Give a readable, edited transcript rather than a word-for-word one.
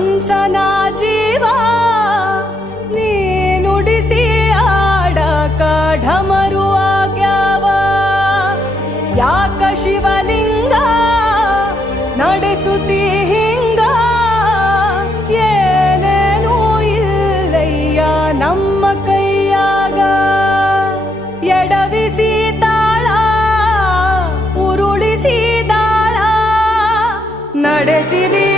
ಮನ್ಸನ ಜೀವ ನೀ ನುಡಿಸಿ ಆಡಕ ಢಮರು ಆಗ್ಯಾವ. ಯಾಕ ಶಿವಲಿಂಗ ನಡೆಸುತ್ತಿ ಹಿಂಗ, ಏನೇನೂ ಇಲ್ಲಯ್ಯ ನಮ್ಮ ಕೈಯಾಗ. ಎಡವಿಸಿ ತಾಳ ಉರುಳಿಸಿ ದಾಳ ನಡೆಸಿದಿ